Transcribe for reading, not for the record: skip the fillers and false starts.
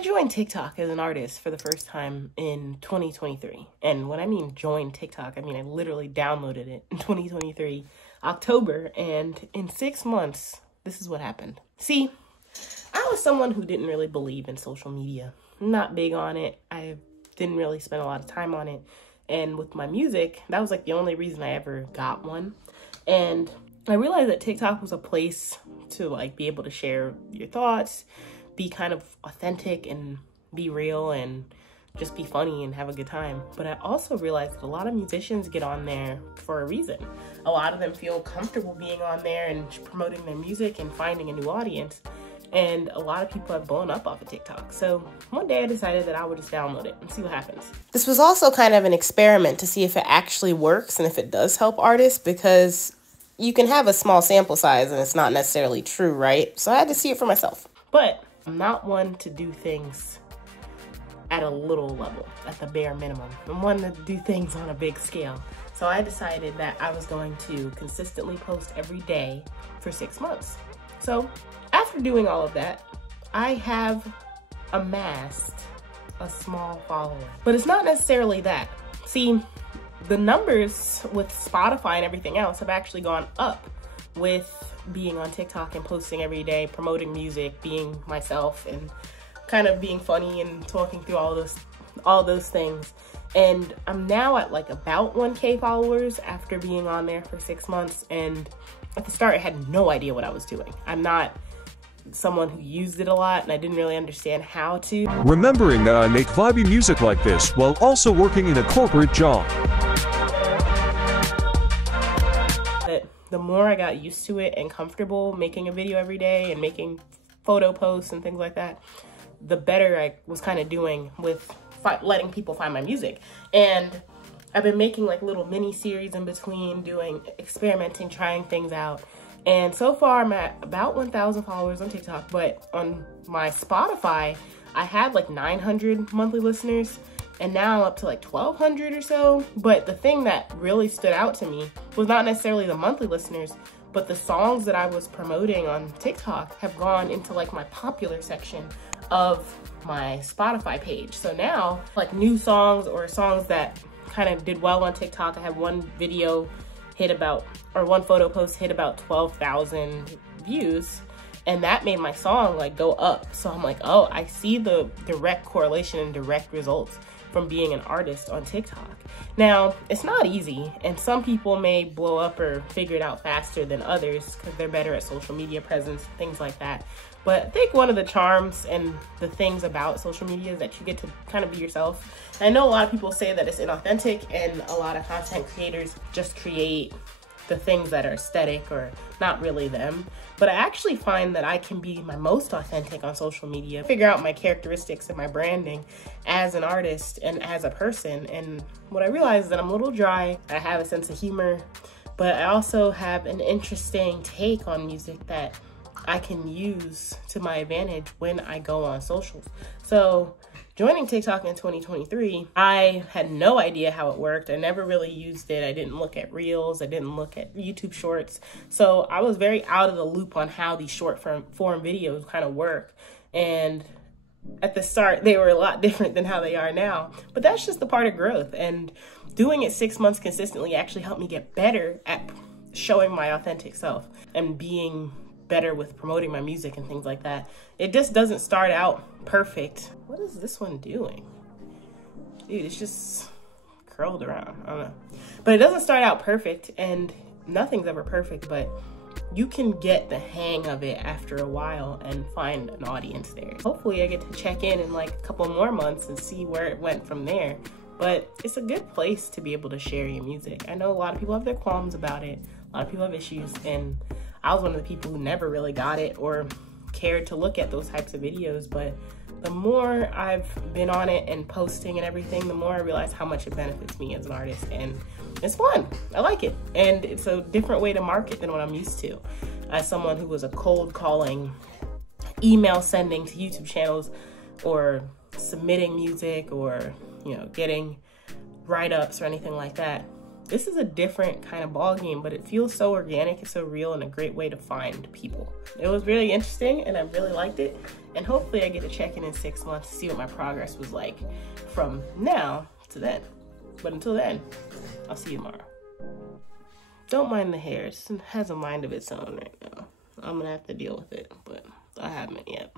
joined TikTok as an artist for the first time in 2023. And when I mean join TikTok, I mean I literally downloaded it in 2023, October. And in 6 months, this is what happened. See, I was someone who didn't really believe in social media. Not big on it. I didn't really spend a lot of time on it. And with my music, that was like the only reason I ever got one. And I realized that TikTok was a place to like be able to share your thoughts, be kind of authentic and be real and just be funny and have a good time. But I also realized that a lot of musicians get on there for a reason. A lot of them feel comfortable being on there and promoting their music and finding a new audience. And a lot of people have blown up off of TikTok. So one day I decided that I would just download it and see what happens. This was also kind of an experiment to see if it actually works and if it does help artists, because you can have a small sample size and it's not necessarily true, right? So I had to see it for myself. But I'm not one to do things at a little level, at the bare minimum. I'm one to do things on a big scale. So I decided that I was going to consistently post every day for 6 months. So after doing all of that, I have amassed a small following. But it's not necessarily that. See, the numbers with Spotify and everything else have actually gone up with being on TikTok and posting every day, promoting music, being myself, and kind of being funny and talking through all those things. And I'm now at like about 1K followers after being on there for 6 months. And at the start, I had no idea what I was doing. I'm not someone who used it a lot, and I didn't really understand how to. Remembering that I make vibey music like this while also working in a corporate job. But the more I got used to it and comfortable making a video every day and making photo posts and things like that, the better I was kind of doing with letting people find my music. And I've been making like little mini series in between, experimenting, trying things out. And so far I'm at about 1,000 followers on TikTok, but on my Spotify, I had like 900 monthly listeners, and now I'm up to like 1,200 or so. But the thing that really stood out to me was not necessarily the monthly listeners, but the songs that I was promoting on TikTok have gone into like my popular section of my Spotify page. So now like new songs or songs that kind of did well on TikTok, I have one video one photo post hit about 12,000 views, and that made my song like go up. So I'm like, oh, I see the direct correlation and direct results from being an artist on TikTok. Now, it's not easy, and some people may blow up or figure it out faster than others because they're better at social media presence, things like that. But I think one of the charms and the things about social media is that you get to kind of be yourself. And I know a lot of people say that it's inauthentic, and a lot of content creators just create the things that are aesthetic or not really them. But I actually find that I can be my most authentic on social media, figure out my characteristics and my branding as an artist and as a person. And what I realized is that I'm a little dry, I have a sense of humor, but I also have an interesting take on music that I can use to my advantage when I go on socials. So joining TikTok in 2023, I had no idea how it worked. I never really used it. I didn't look at Reels. I didn't look at YouTube Shorts. So I was very out of the loop on how these short form videos kind of work. And at the start, they were a lot different than how they are now. But that's just the part of growth. And doing it 6 months consistently actually helped me get better at showing my authentic self and being better with promoting my music and things like that. It just doesn't start out perfect. What is this one doing? Dude, it's just curled around. I don't know. But it doesn't start out perfect, and nothing's ever perfect, but you can get the hang of it after a while and find an audience there. Hopefully I get to check in like a couple more months and see where it went from there. But it's a good place to be able to share your music. I know a lot of people have their qualms about it. A lot of people have issues, and I was one of the people who never really got it or cared to look at those types of videos. But the more I've been on it and posting and everything, the more I realize how much it benefits me as an artist. And it's fun. I like it. And it's a different way to market than what I'm used to. As someone who was a cold calling, email sending to YouTube channels, or submitting music, or, you know, getting write-ups or anything like that. This is a different kind of ball game, but it feels so organic, it's so real, and a great way to find people. It was really interesting, and I really liked it. And hopefully I get to check in 6 months to see what my progress was like from now to then. But until then, I'll see you tomorrow. Don't mind the hair. It has a mind of its own right now. I'm gonna have to deal with it, but I haven't yet.